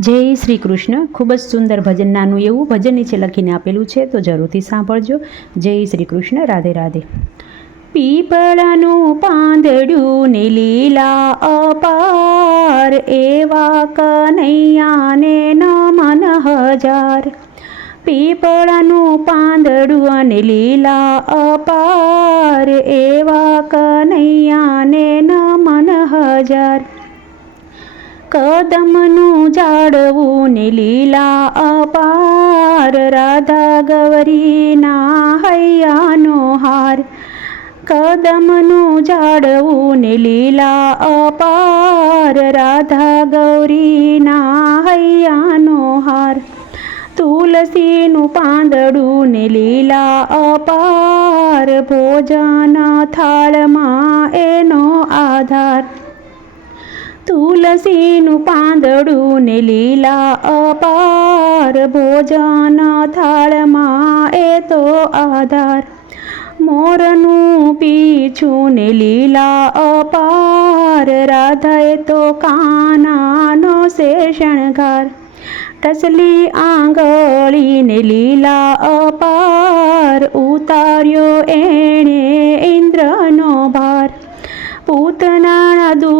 જય શ્રી કૃષ્ણ. ખૂબ જ સુંદર ભજન નાનું એવું ભજન નીચે લખીને આપેલું છે, તો જરૂરથી સાંભળજો. જય શ્રી કૃષ્ણ. રાધે રાધે. પીપળાનું પાંદડું ને લીલા અપાર, એવા કનૈયાને નમન હજાર. પીપળાનું પાંદડું અને લીલા અપાર, એવા કનૈયાને નમન હજાર. કદમનું ઝાડવું ને લીલા અપાર રાધા ગૌરીના હૈયાનો હાર કદમનું ઝાડવું ને લીલા અપાર રાધા ગૌરીના હૈયાનો હાર તુલસીનું પાંદડું ને લીલા અપાર ભોજન થાળમાં એનો આધાર તુલસીનું પાંદડું ને લીલા અપાર, ભોજન થાળમાં એ તો આધાર. મોરનું પીછું ને લીલા અપાર, રાધાએ તો કાનાનો સે શણગાર ટસલી આંગળી ને લીલા અપાર, ઉતાર્યો એણે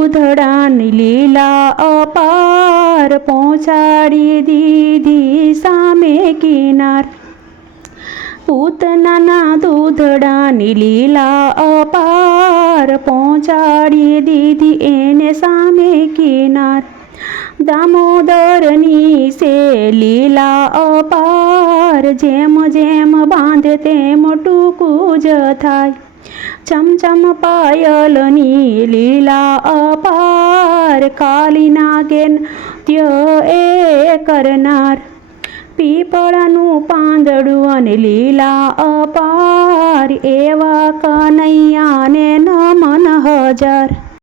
પૂતનાના લીલા અપાર પહોંચાડી દીધી સામે કિનાર. પૂતનાના દૂધડાની લીલા અપાર પહોંચાડી દીધી એને સામે કિનાર. દામોદરની સે લીલા અપાર જેમ જેમ બાંધે તેમ ટૂંકું જ થાય. ચમચમ પાયલની લીલા અપાર કાલી નાગે ત્ય એ કરનાર પીપળાનું પાંદડું અને લીલા અપાર એવા કનૈયાને નમન હજાર